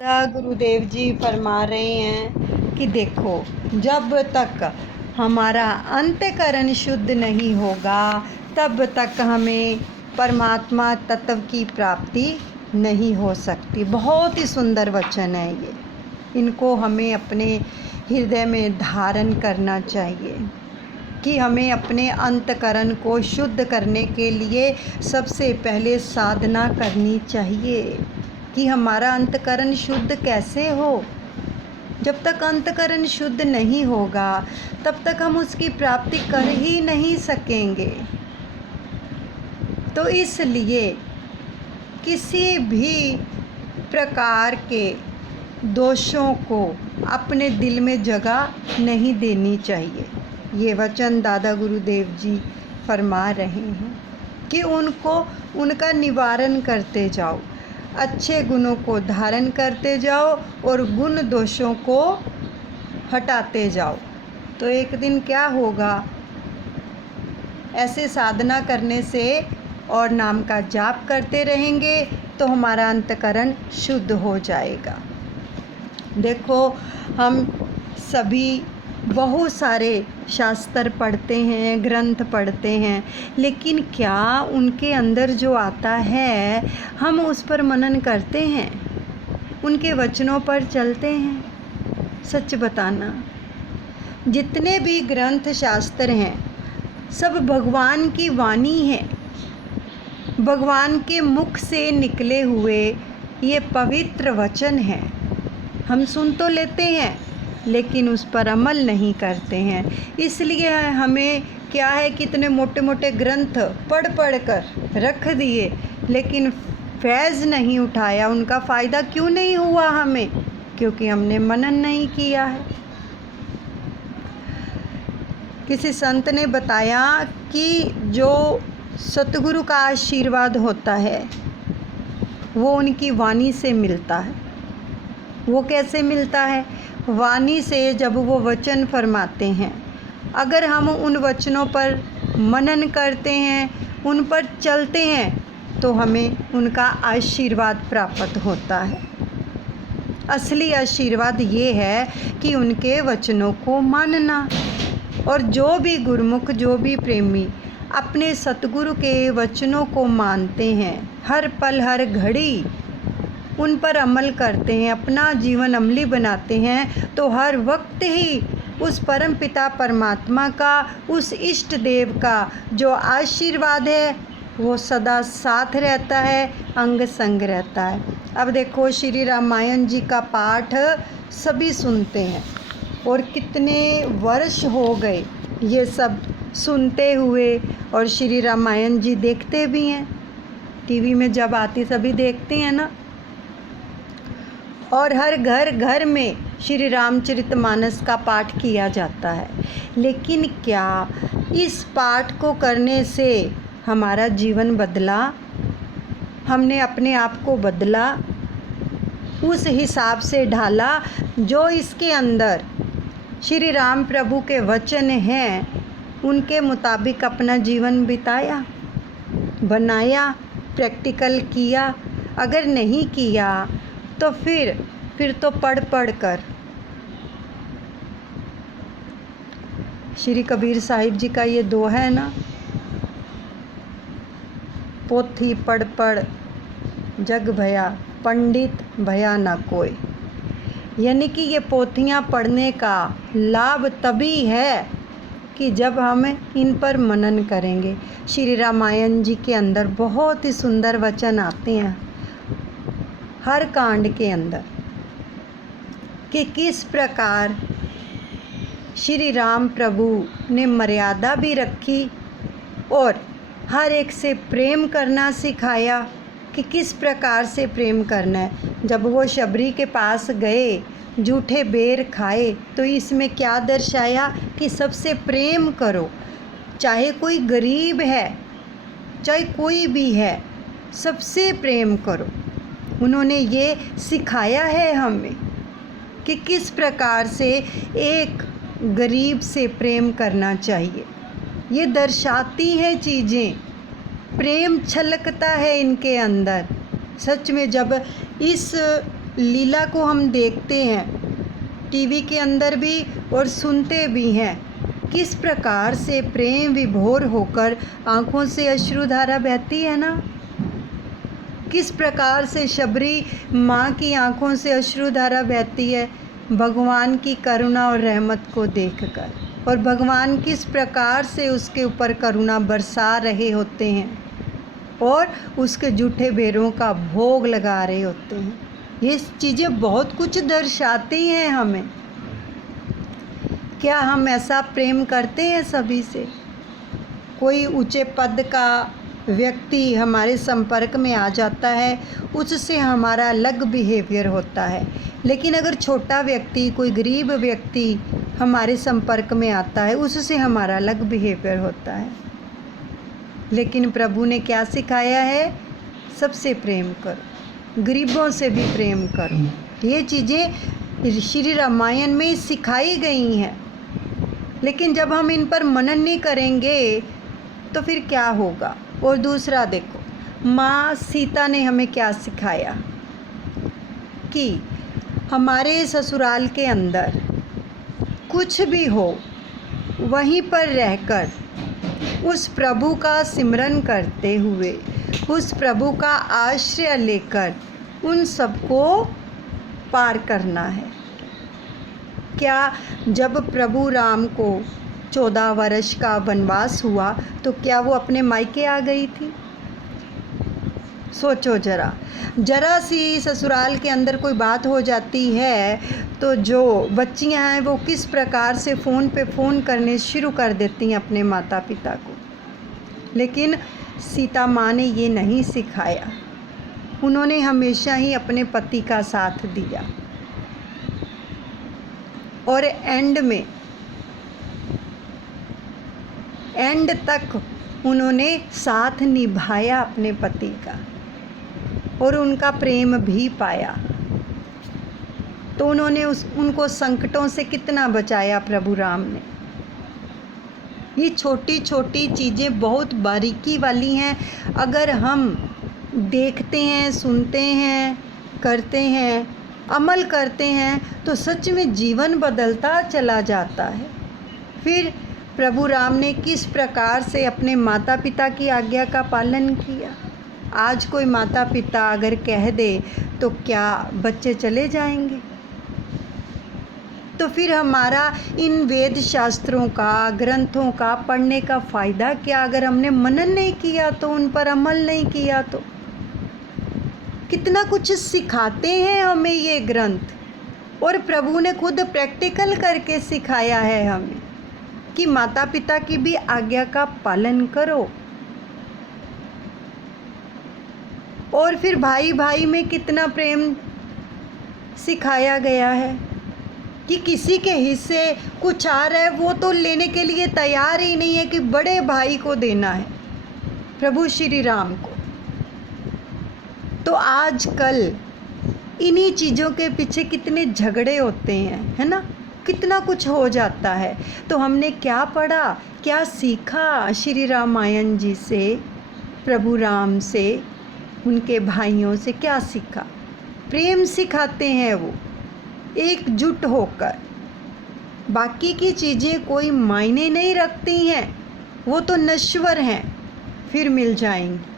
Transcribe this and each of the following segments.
गुरुदेव जी फरमा रहे हैं कि देखो, जब तक हमारा अंतःकरण शुद्ध नहीं होगा तब तक हमें परमात्मा तत्व की प्राप्ति नहीं हो सकती। बहुत ही सुंदर वचन है ये। इनको हमें अपने हृदय में धारण करना चाहिए कि हमें अपने अंतःकरण को शुद्ध करने के लिए सबसे पहले साधना करनी चाहिए। कि हमारा अंतःकरण शुद्ध कैसे हो? जब तक अंतःकरण शुद्ध नहीं होगा तब तक हम उसकी प्राप्ति कर ही नहीं सकेंगे। तो इसलिए किसी भी प्रकार के दोषों को अपने दिल में जगह नहीं देनी चाहिए। ये वचन दादा गुरुदेव जी फरमा रहे हैं कि उनका निवारण करते जाओ, अच्छे गुणों को धारण करते जाओ और गुण दोषों को हटाते जाओ। तो एक दिन क्या होगा, ऐसे साधना करने से और नाम का जाप करते रहेंगे तो हमारा अंतःकरण शुद्ध हो जाएगा। देखो, हम सभी बहुत सारे शास्त्र पढ़ते हैं, ग्रंथ पढ़ते हैं, लेकिन क्या उनके अंदर जो आता है हम उस पर मनन करते हैं? उनके वचनों पर चलते हैं? सच बताना, जितने भी ग्रंथ शास्त्र हैं सब भगवान की वाणी है। भगवान के मुख से निकले हुए ये पवित्र वचन है। हम सुन तो लेते हैं लेकिन उस पर अमल नहीं करते हैं। इसलिए हमें क्या है, कितने मोटे मोटे ग्रंथ पढ़ कर रख दिए लेकिन फैज़ नहीं उठाया। उनका फ़ायदा क्यों नहीं हुआ हमें? क्योंकि हमने मनन नहीं किया है। किसी संत ने बताया कि जो सतगुरु का आशीर्वाद होता है वो उनकी वाणी से मिलता है। वो कैसे मिलता है? वाणी से। जब वो वचन फरमाते हैं, अगर हम उन वचनों पर मनन करते हैं, उन पर चलते हैं तो हमें उनका आशीर्वाद प्राप्त होता है। असली आशीर्वाद ये है कि उनके वचनों को मानना। और जो भी गुरुमुख, जो भी प्रेमी अपने सतगुरु के वचनों को मानते हैं, हर पल हर घड़ी उन पर अमल करते हैं, अपना जीवन अमली बनाते हैं, तो हर वक्त ही उस परम पिता परमात्मा का, उस इष्ट देव का जो आशीर्वाद है वो सदा साथ रहता है, अंग संग रहता है। अब देखो, श्री रामायण जी का पाठ सभी सुनते हैं और कितने वर्ष हो गए ये सब सुनते हुए, और श्री रामायण जी देखते भी हैं। टीवी में जब आती सभी देखते हैं ना। और हर घर घर में श्री रामचरितमानस का पाठ किया जाता है। लेकिन क्या इस पाठ को करने से हमारा जीवन बदला? हमने अपने आप को बदला, उस हिसाब से ढाला जो इसके अंदर श्री राम प्रभु के वचन हैं, उनके मुताबिक अपना जीवन बिताया, बनाया, प्रैक्टिकल किया? अगर नहीं किया तो फिर तो पढ़ कर। श्री कबीर साहिब जी का ये दोहा है ना, पोथी पढ़ जग भया, पंडित भया ना कोई। यानी कि ये पोथियाँ पढ़ने का लाभ तभी है कि जब हम इन पर मनन करेंगे। श्री रामायण जी के अंदर बहुत ही सुंदर वचन आते हैं हर कांड के अंदर कि किस प्रकार श्री राम प्रभु ने मर्यादा भी रखी और हर एक से प्रेम करना सिखाया कि किस प्रकार से प्रेम करना है। जब वो शबरी के पास गए, जूठे बेर खाए, तो इसमें क्या दर्शाया कि सबसे प्रेम करो, चाहे कोई गरीब है चाहे कोई भी है, सबसे प्रेम करो। उन्होंने ये सिखाया है हमें कि किस प्रकार से एक गरीब से प्रेम करना चाहिए। ये दर्शाती हैं चीज़ें, प्रेम छलकता है इनके अंदर। सच में जब इस लीला को हम देखते हैं टीवी के अंदर भी और सुनते भी हैं, किस प्रकार से प्रेम विभोर होकर आँखों से अश्रुधारा बहती है ना, किस प्रकार से शबरी माँ की आँखों से अश्रुधारा बहती है भगवान की करुणा और रहमत को देखकर, और भगवान किस प्रकार से उसके ऊपर करुणा बरसा रहे होते हैं और उसके जूठे बेरों का भोग लगा रहे होते हैं। ये चीज़ें बहुत कुछ दर्शाती हैं हमें। क्या हम ऐसा प्रेम करते हैं सभी से? कोई ऊंचे पद का व्यक्ति हमारे संपर्क में आ जाता है, उससे हमारा अलग बिहेवियर होता है, लेकिन अगर छोटा व्यक्ति, कोई गरीब व्यक्ति हमारे संपर्क में आता है, उससे हमारा अलग बिहेवियर होता है। लेकिन प्रभु ने क्या सिखाया है? सबसे प्रेम करो, गरीबों से भी प्रेम करो। ये चीज़ें श्री रामायण में सिखाई गई हैं, लेकिन जब हम इन पर मनन नहीं करेंगे तो फिर क्या होगा। और दूसरा देखो, माँ सीता ने हमें क्या सिखाया कि हमारे ससुराल के अंदर कुछ भी हो, वहीं पर रहकर उस प्रभु का सिमरन करते हुए, उस प्रभु का आश्रय लेकर उन सबको पार करना है। क्या जब प्रभु राम को 14 वर्ष का वनवास हुआ तो क्या वो अपने मायके आ गई थी? सोचो जरा सी ससुराल के अंदर कोई बात हो जाती है तो जो बच्चियां हैं वो किस प्रकार से फ़ोन पे फ़ोन करने शुरू कर देती हैं अपने माता पिता को। लेकिन सीता माँ ने ये नहीं सिखाया, उन्होंने हमेशा ही अपने पति का साथ दिया और एंड तक उन्होंने साथ निभाया अपने पति का और उनका प्रेम भी पाया। तो उन्होंने उनको संकटों से कितना बचाया प्रभु राम ने। ये छोटी छोटी चीज़ें बहुत बारीकी वाली हैं, अगर हम देखते हैं, सुनते हैं, करते हैं, अमल करते हैं तो सच में जीवन बदलता चला जाता है। फिर प्रभु राम ने किस प्रकार से अपने माता पिता की आज्ञा का पालन किया। आज कोई माता पिता अगर कह दे तो क्या बच्चे चले जाएंगे? तो फिर हमारा इन वेद शास्त्रों का, ग्रंथों का पढ़ने का फ़ायदा क्या, अगर हमने मनन नहीं किया तो, उन पर अमल नहीं किया तो। कितना कुछ सिखाते हैं हमें ये ग्रंथ, और प्रभु ने खुद प्रैक्टिकल करके सिखाया है हमें कि माता पिता की भी आज्ञा का पालन करो। और फिर भाई भाई में कितना प्रेम सिखाया गया है कि किसी के हिस्से कुछ आ रहा है वो तो लेने के लिए तैयार ही नहीं है कि बड़े भाई को देना है, प्रभु श्री राम को। तो आजकल इन्हीं चीज़ों के पीछे कितने झगड़े होते हैं, है ना, कितना कुछ हो जाता है। तो हमने क्या पढ़ा, क्या सीखा श्री रामायण जी से, प्रभु राम से, उनके भाइयों से क्या सीखा? प्रेम सिखाते हैं वो एकजुट होकर। बाकी की चीज़ें कोई मायने नहीं रखती हैं, वो तो नश्वर हैं, फिर मिल जाएंगी।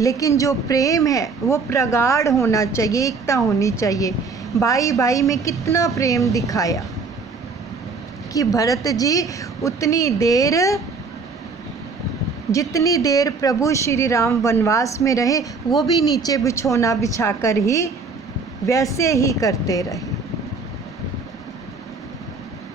लेकिन जो प्रेम है वो प्रगाढ़ होना चाहिए, एकता होनी चाहिए। भाई भाई में कितना प्रेम दिखाया कि भरत जी जितनी देर प्रभु श्री राम वनवास में रहे वो भी नीचे बिछौना बिछाकर ही वैसे ही करते रहे।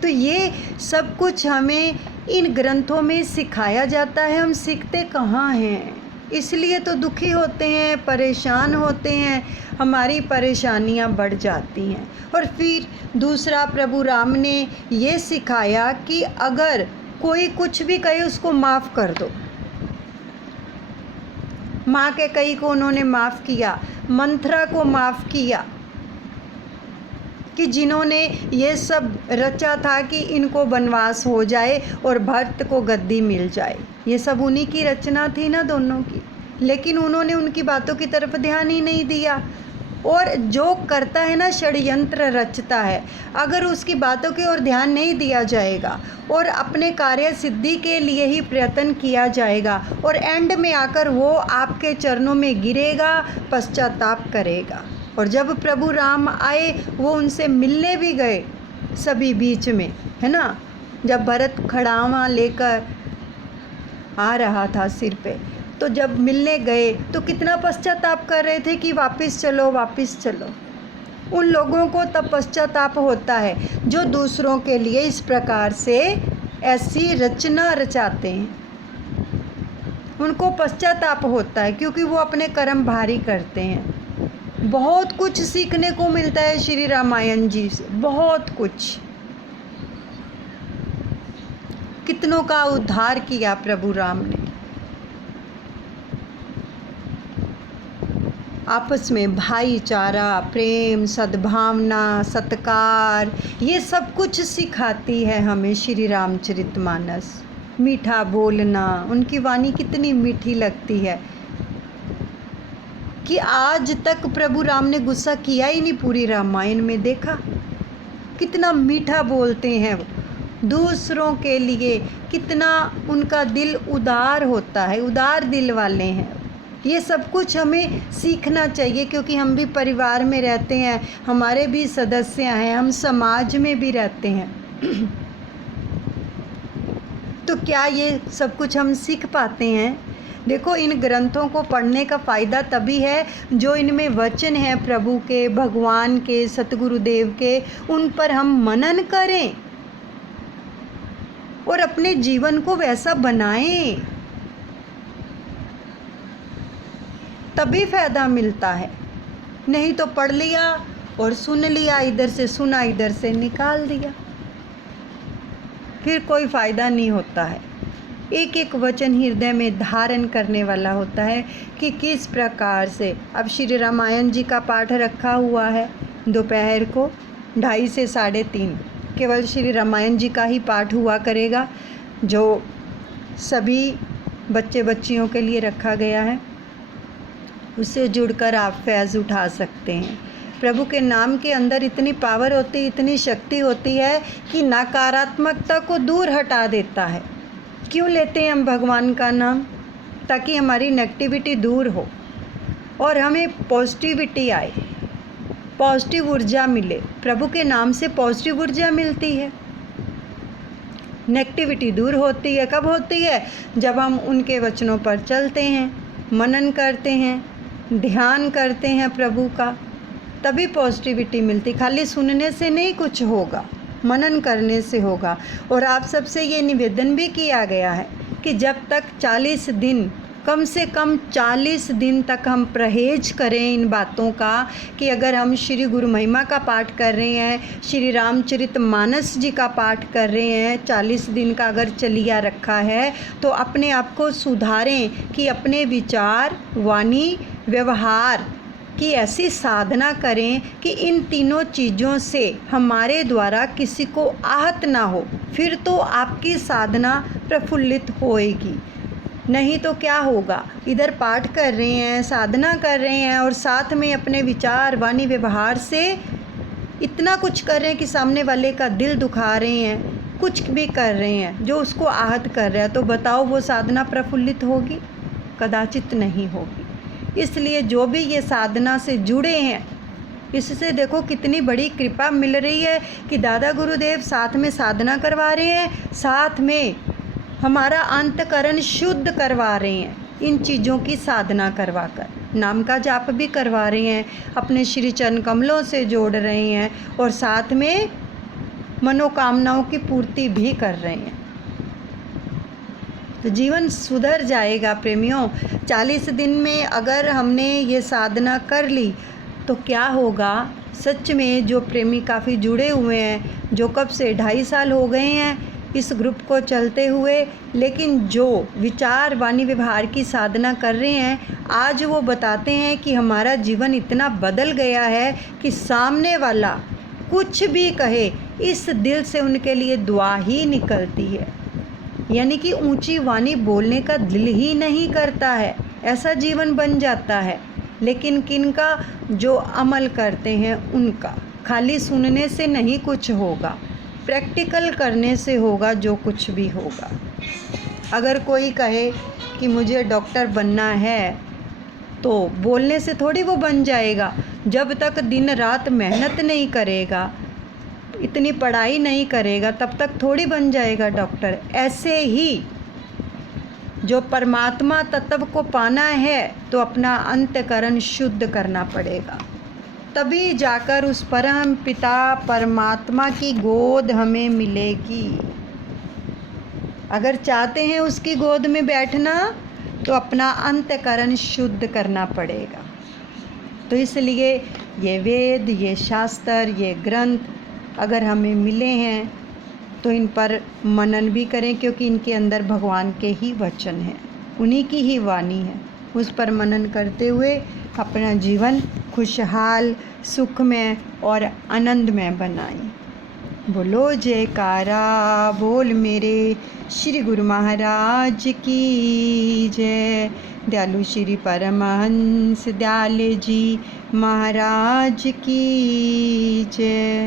तो ये सब कुछ हमें इन ग्रंथों में सिखाया जाता है, हम सीखते कहाँ हैं? इसलिए तो दुखी होते हैं, परेशान होते हैं, हमारी परेशानियां बढ़ जाती हैं। और फिर दूसरा, प्रभु राम ने ये सिखाया कि अगर कोई कुछ भी कहे उसको माफ़ कर दो। माँ के कई को उन्होंने माफ़ किया, मंथरा को माफ़ किया कि जिन्होंने ये सब रचा था कि इनको वनवास हो जाए और भरत को गद्दी मिल जाए। ये सब उन्हीं की रचना थी ना, दोनों की। लेकिन उन्होंने उनकी बातों की तरफ ध्यान ही नहीं दिया। और जो करता है ना षड्यंत्र रचता है, अगर उसकी बातों की ओर ध्यान नहीं दिया जाएगा और अपने कार्य सिद्धि के लिए ही प्रयत्न किया जाएगा और एंड में आकर वो आपके चरणों में गिरेगा, पश्चाताप करेगा। और जब प्रभु राम आए वो उनसे मिलने भी गए सभी बीच में, है ना। जब भरत खड़ावा लेकर आ रहा था सिर पे, तो जब मिलने गए तो कितना पश्चाताप कर रहे थे कि वापस चलो वापस चलो। उन लोगों को तब पश्चाताप होता है जो दूसरों के लिए इस प्रकार से ऐसी रचना रचाते हैं, उनको पश्चाताप होता है क्योंकि वो अपने कर्म भारी करते हैं। बहुत कुछ सीखने को मिलता है श्री रामायण जी से, बहुत कुछ। कितनों का उद्धार किया प्रभु राम ने। आपस में भाईचारा, प्रेम, सद्भावना, सत्कार, ये सब कुछ सिखाती है हमें श्री रामचरितमानस। मीठा बोलना, उनकी वाणी कितनी मीठी लगती है कि आज तक प्रभु राम ने गुस्सा किया ही नहीं पूरी रामायण में। देखा कितना मीठा बोलते हैं वो दूसरों के लिए, कितना उनका दिल उदार होता है, उदार दिल वाले हैं। ये सब कुछ हमें सीखना चाहिए क्योंकि हम भी परिवार में रहते हैं, हमारे भी सदस्य हैं, हम समाज में भी रहते हैं। तो क्या ये सब कुछ हम सीख पाते हैं? देखो, इन ग्रंथों को पढ़ने का फ़ायदा तभी है जो इनमें वचन हैं प्रभु के, भगवान के, सतगुरुदेव के, उन पर हम मनन करें और अपने जीवन को वैसा बनाएं, तभी फ़ायदा मिलता है। नहीं तो पढ़ लिया और सुन लिया, इधर से सुना इधर से निकाल दिया, फिर कोई फ़ायदा नहीं होता है। एक एक वचन हृदय में धारण करने वाला होता है कि किस प्रकार से। अब श्री रामायण जी का पाठ रखा हुआ है दोपहर को 2:30 से 3:30, केवल श्री रामायण जी का ही पाठ हुआ करेगा, जो सभी बच्चे बच्चियों के लिए रखा गया है। उससे जुड़कर आप फैज़ उठा सकते हैं। प्रभु के नाम के अंदर इतनी पावर होती, इतनी शक्ति होती है कि नकारात्मकता को दूर हटा देता है। क्यों लेते हैं हम भगवान का नाम? ताकि हमारी नेगेटिविटी दूर हो और हमें पॉजिटिविटी आए, पॉजिटिव ऊर्जा मिले। प्रभु के नाम से पॉजिटिव ऊर्जा मिलती है, नेगेटिविटी दूर होती है। कब होती है? जब हम उनके वचनों पर चलते हैं, मनन करते हैं, ध्यान करते हैं प्रभु का, तभी पॉजिटिविटी मिलती। खाली सुनने से नहीं कुछ होगा, मनन करने से होगा। और आप सबसे ये निवेदन भी किया गया है कि जब तक 40 दिन, कम से कम 40 दिन तक हम परहेज करें इन बातों का, कि अगर हम श्री गुरु महिमा का पाठ कर रहे हैं, श्री रामचरितमानस जी का पाठ कर रहे हैं, 40 दिन का अगर चलिया रखा है, तो अपने आप को सुधारें कि अपने विचार, वाणी, व्यवहार की ऐसी साधना करें कि इन तीनों चीज़ों से हमारे द्वारा किसी को आहत ना हो। फिर तो आपकी साधना प्रफुल्लित होएगी। नहीं तो क्या होगा? इधर पाठ कर रहे हैं, साधना कर रहे हैं और साथ में अपने विचार, वाणी, व्यवहार से इतना कुछ कर रहे हैं कि सामने वाले का दिल दुखा रहे हैं, कुछ भी कर रहे हैं जो उसको आहत कर रहा है। तो बताओ वो साधना प्रफुल्लित होगी? कदाचित नहीं होगी। इसलिए जो भी ये साधना से जुड़े हैं, इससे देखो कितनी बड़ी कृपा मिल रही है कि दादा गुरुदेव साथ में साधना करवा रहे हैं, साथ में हमारा अंतकरण शुद्ध करवा रहे हैं, इन चीज़ों की साधना करवा कर नाम का जाप भी करवा रहे हैं, अपने श्री चरण कमलों से जोड़ रहे हैं और साथ में मनोकामनाओं की पूर्ति भी कर रहे हैं। तो जीवन सुधर जाएगा प्रेमियों। 40 दिन में अगर हमने ये साधना कर ली तो क्या होगा? सच में जो प्रेमी काफ़ी जुड़े हुए हैं, जो कब से 2.5 साल हो गए हैं इस ग्रुप को चलते हुए, लेकिन जो विचार, वाणी, व्यवहार की साधना कर रहे हैं, आज वो बताते हैं कि हमारा जीवन इतना बदल गया है कि सामने वाला कुछ भी कहे, इस दिल से उनके लिए दुआ ही निकलती है। यानी कि ऊंची वाणी बोलने का दिल ही नहीं करता है, ऐसा जीवन बन जाता है। लेकिन किनका? जो अमल करते हैं उनका। खाली सुनने से नहीं कुछ होगा, प्रैक्टिकल करने से होगा जो कुछ भी होगा। अगर कोई कहे कि मुझे डॉक्टर बनना है तो बोलने से थोड़ी वो बन जाएगा। जब तक दिन रात मेहनत नहीं करेगा, इतनी पढ़ाई नहीं करेगा, तब तक थोड़ी बन जाएगा डॉक्टर। ऐसे ही जो परमात्मा तत्व को पाना है तो अपना अंतःकरण शुद्ध करना पड़ेगा, तभी जाकर उस परम पिता परमात्मा की गोद हमें मिलेगी। अगर चाहते हैं उसकी गोद में बैठना तो अपना अंतःकरण शुद्ध करना पड़ेगा। तो इसलिए ये वेद, ये शास्त्र, ये ग्रंथ अगर हमें मिले हैं तो इन पर मनन भी करें, क्योंकि इनके अंदर भगवान के ही वचन हैं, उन्हीं की ही वाणी है। उस पर मनन करते हुए अपना जीवन खुशहाल, सुखमय और आनंदमय बनाएं। बोलो जयकारा बोल मेरे श्री गुरु महाराज की जय। दयालु श्री परमहंस दयाले जी महाराज की जय।